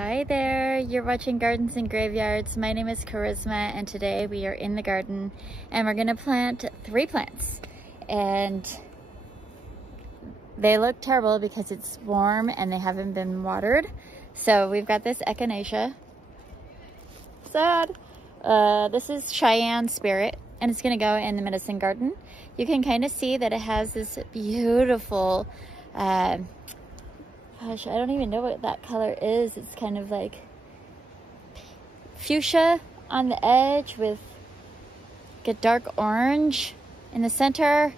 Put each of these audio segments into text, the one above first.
Hi there, you're watching Gardens and Graveyards. My name is Charisma and today we are in the garden and we're gonna plant 3 plants. And they look terrible because it's warm and they haven't been watered. So we've got this Echinacea. Sad. This is Cheyenne Spirit and it's gonna go in the medicine garden. You can kind of see that it has this beautiful gosh, I don't even know what that color is. It's kind of like fuchsia on the edge with like a dark orange in the center.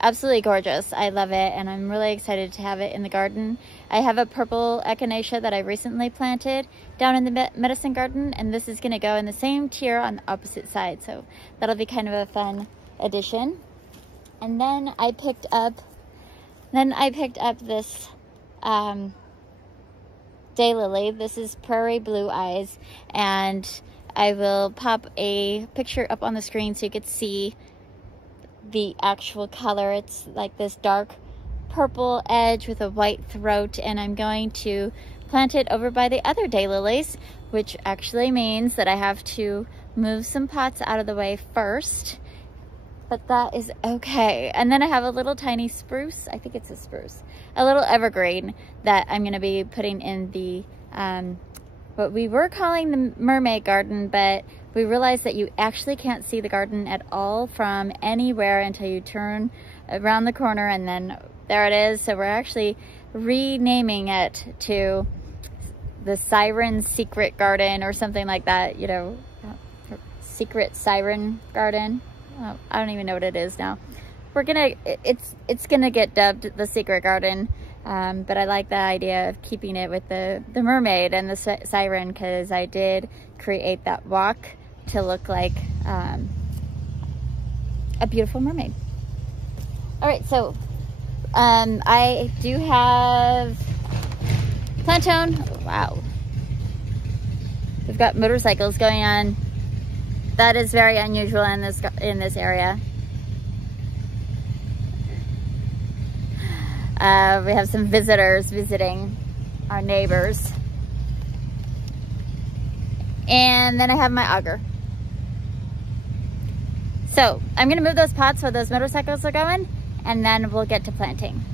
Absolutely gorgeous. I love it and I'm really excited to have it in the garden. I have a purple Echinacea that I recently planted down in the medicine garden, and this is going to go in the same tier on the opposite side, so that'll be kind of a fun addition. And then I picked up this Daylily. This is Prairie Blue Eyes, and I will pop a picture up on the screen so you could see the actual color. It's like this dark purple edge with a white throat, and I'm going to plant it over by the other daylilies, which actually means that I have to move some pots out of the way first, but that is okay. And then I have a little tiny spruce, I think it's a spruce, a little evergreen that I'm going to be putting in the what we were calling the mermaid garden, but we realized that you actually can't see the garden at all from anywhere until you turn around the corner, and then there it is. So we're actually renaming it to the Siren Secret Garden or something like that, you know, Secret Siren Garden. Oh, I don't even know what it is now. It's gonna get dubbed the Secret Garden, but I like the idea of keeping it with the mermaid and the siren, because I did create that walk to look like a beautiful mermaid. All right, so I do have Plantone. Wow, we've got motorcycles going on. That is very unusual in this area. We have some visitors visiting, our neighbors. And then I have my auger. So I'm gonna move those pots where those motorcycles are going, and then we'll get to planting.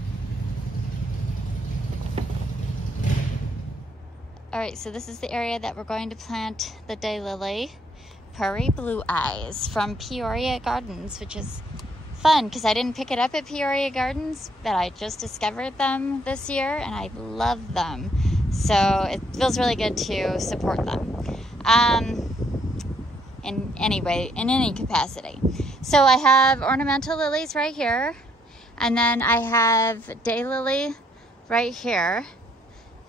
All right, so this is the area that we're going to plant the Daylily, Prairie Blue Eyes, from Peoria Gardens, which is fun because I didn't pick it up at Peoria Gardens, but I just discovered them this year and I love them. So it feels really good to support them in any capacity. So I have ornamental lilies right here, and then I have daylily right here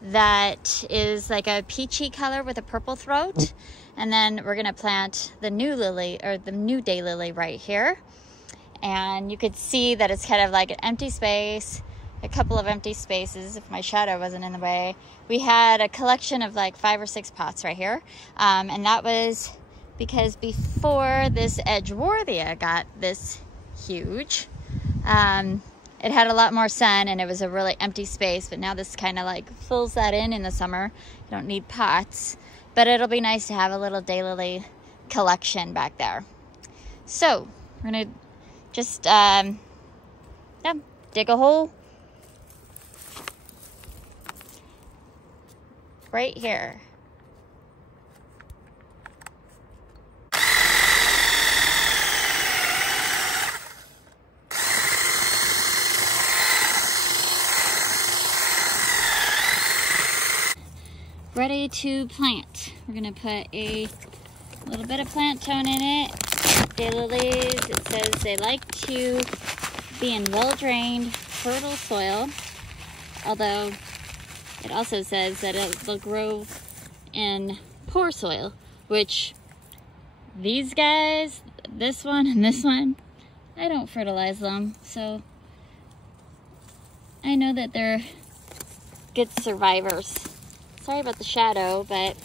that is like a peachy color with a purple throat. And then we're gonna plant the new lily, or the new daylily, right here. And you could see that it's kind of like an empty space, a couple of empty spaces if my shadow wasn't in the way. We had a collection of like 5 or 6 pots right here. And that was because before this Edgeworthia got this huge, it had a lot more sun and it was a really empty space, but now this kind of like fills that in the summer. You don't need pots, but it'll be nice to have a little daylily collection back there. So we're gonna just dig a hole right here. Ready to plant. We're gonna put a little bit of Plantone in it. Daylilies, it says they like to be in well-drained, fertile soil, although it also says that they'll grow in poor soil, which these guys, this one and this one, I don't fertilize them, so I know that they're good survivors. Sorry about the shadow, but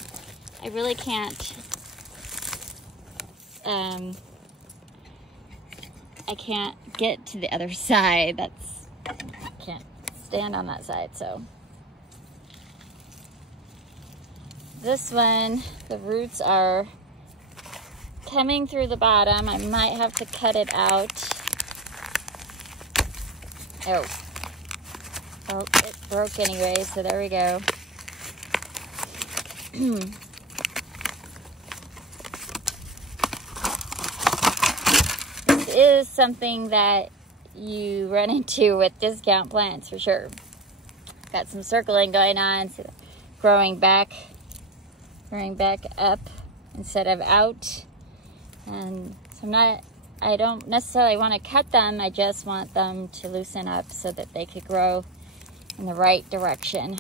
I really can't I can't get to the other side. I can't stand on that side, so This one, the roots are coming through the bottom. I might have to cut it out. Oh, well, it broke anyway, so there we go. This is something that you run into with discount plants for sure. Got some circling going on, so growing back up instead of out. And so I don't necessarily want to cut them, I just want them to loosen up so that they could grow in the right direction.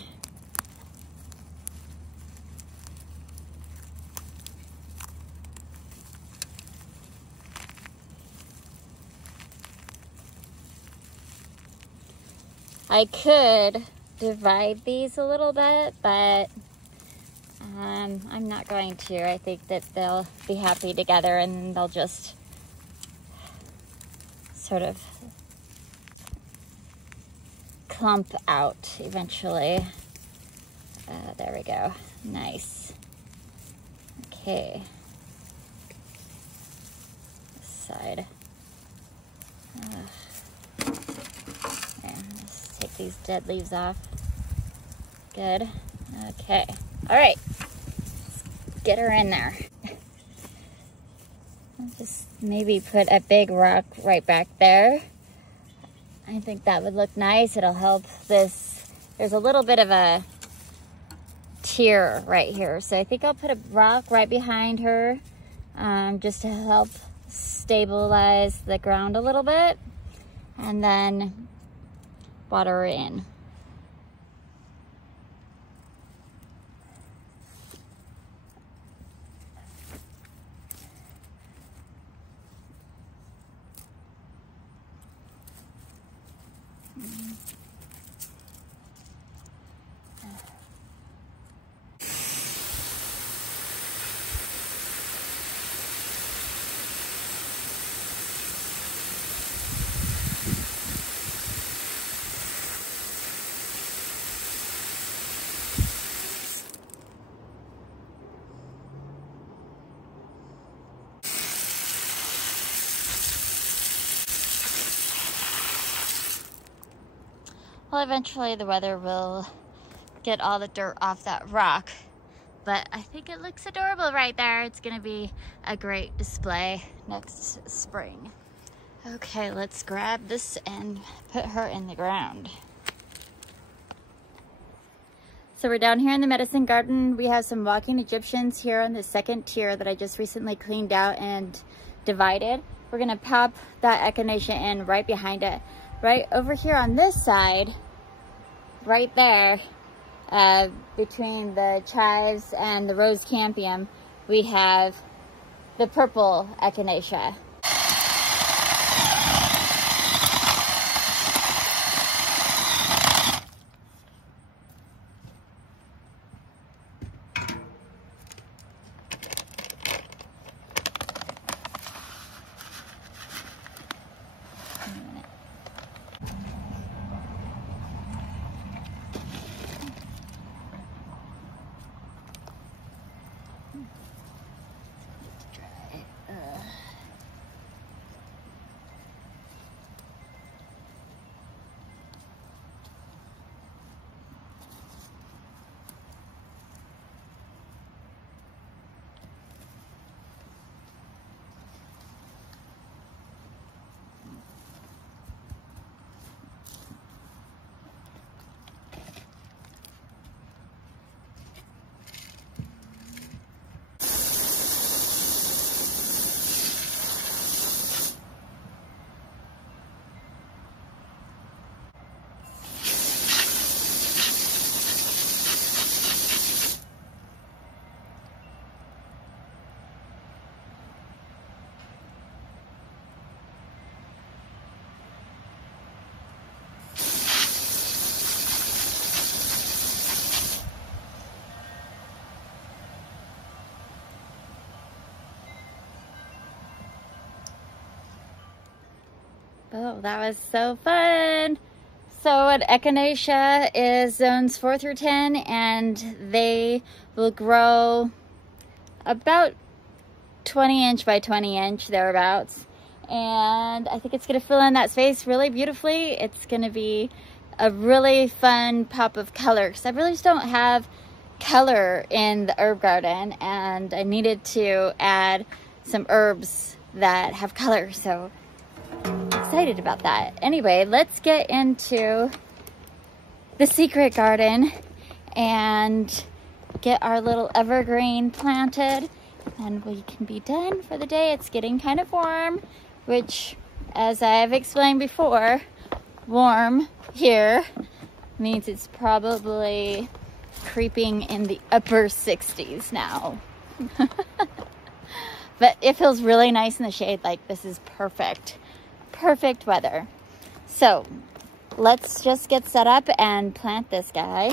I could divide these a little bit, but I'm not going to. I think that they'll be happy together and they'll just sort of clump out eventually. There we go. Nice. Okay. This side. Let's take these dead leaves off. Good. Okay. All right. Let's get her in there. I'll just maybe put a big rock right back there. I think that would look nice. It'll help this. There's a little bit of a tier right here. So I think I'll put a rock right behind her just to help stabilize the ground a little bit. And then water her in. Well, eventually the weather will get all the dirt off that rock, but I think it looks adorable right there. It's gonna be a great display next spring. Okay, let's grab this and put her in the ground. So we're down here in the medicine garden. We have some walking Egyptians here on the second tier that I just recently cleaned out and divided. We're gonna pop that Echinacea in right behind it. Right over here on this side, right there, between the chives and the rose campium, we have the purple Echinacea. Oh, that was so fun. So at Echinacea is zones 4 through 10, and they will grow about 20 inch by 20 inch, thereabouts. And I think it's going to fill in that space really beautifully. It's going to be a really fun pop of color, because I really just don't have color in the herb garden, and I needed to add some herbs that have color, so I'm excited about that. Anyway, let's get into the secret garden and get our little evergreen planted, and we can be done for the day. It's getting kind of warm, which, as I've explained before, warm here means it's probably creeping in the upper 60s now. But it feels really nice in the shade. Like, this is perfect weather. So let's just get set up and plant this guy.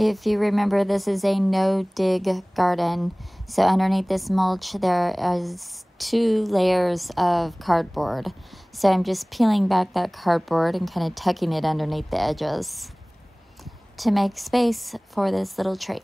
If you remember, this is a no-dig garden. So underneath this mulch, there is 2 layers of cardboard. So I'm just peeling back that cardboard and kind of tucking it underneath the edges to make space for this little tree.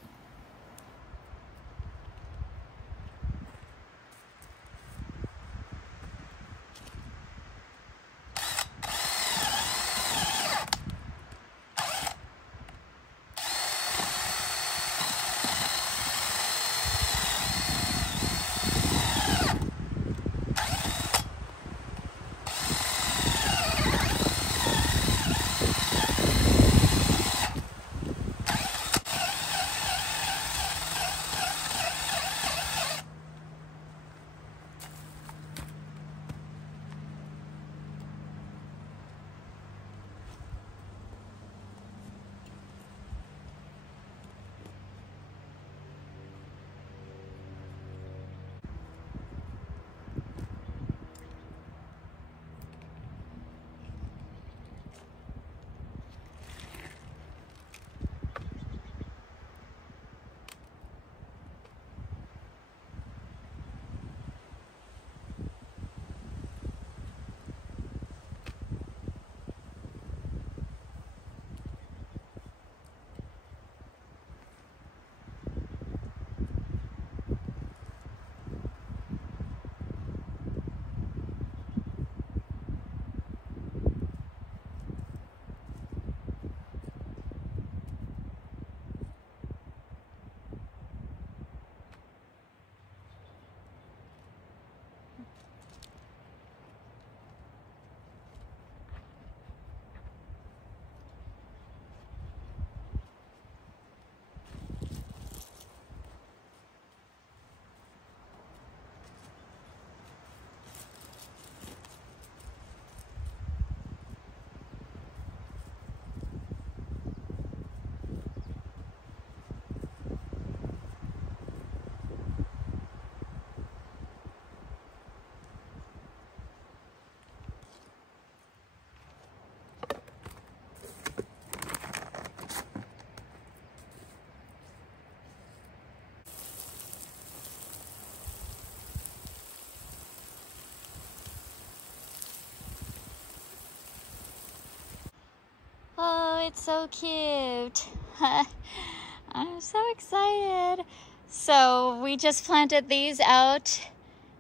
Oh, it's so cute. I'm so excited. So we just planted these out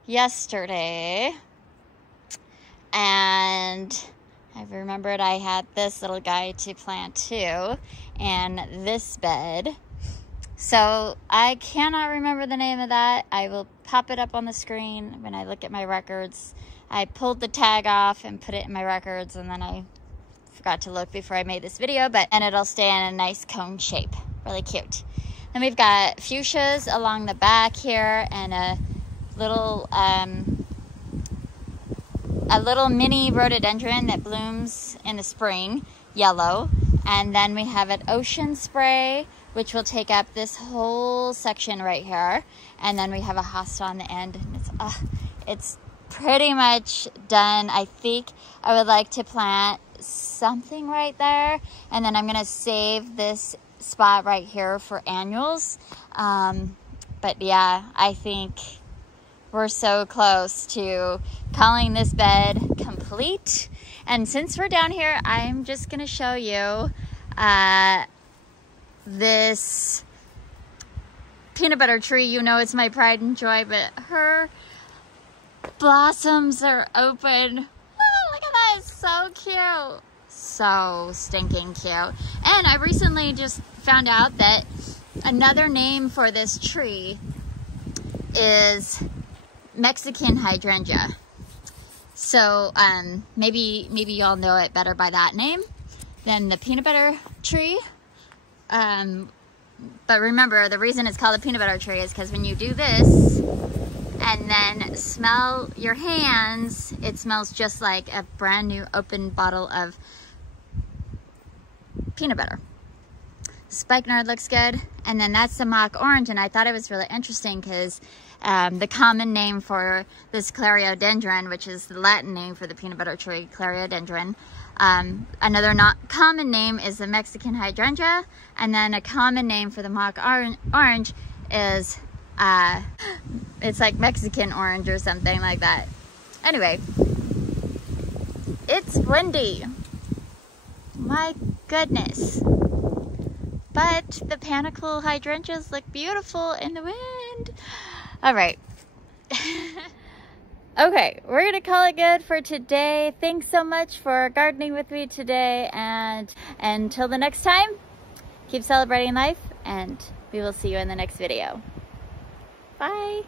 yesterday, and I remembered I had this little guy to plant too, and this bed. So I cannot remember the name of that. I will pop it up on the screen when I look at my records. I pulled the tag off and put it in my records, and then I forgot to look before I made this video, and it'll stay in a nice cone shape. Really cute. Then we've got fuchsias along the back here, and a little mini rhododendron that blooms in the spring, yellow. And then we have an ocean spray, which will take up this whole section right here. And then we have a hosta on the end, and it's pretty much done. I think I would like to plant something right there, and then I'm gonna save this spot right here for annuals. But yeah, I think we're so close to calling this bed complete. And since we're down here, I'm just gonna show you this peanut butter tree. You know it's my pride and joy, but her blossoms are open. Oh, look at that, it's so cute. So stinking cute. And I recently just found out that another name for this tree is Mexican hydrangea. So maybe y'all know it better by that name than the peanut butter tree. But remember, the reason it's called a peanut butter tree is because when you do this and then smell your hands, it smells just like a brand new open bottle of peanut butter. Spikenard looks good. And then that's the mock orange, and I thought it was really interesting because the common name for this clariodendron, which is the Latin name for the peanut butter tree, clariodendron. Another not common name is the Mexican hydrangea, and then a common name for the mock orange is it's like Mexican orange or something like that. Anyway, it's windy. My goodness. But the panicle hydrangeas look beautiful in the wind. All right. Okay, we're gonna call it good for today. Thanks so much for gardening with me today, and until the next time, keep celebrating life, and we will see you in the next video. Bye.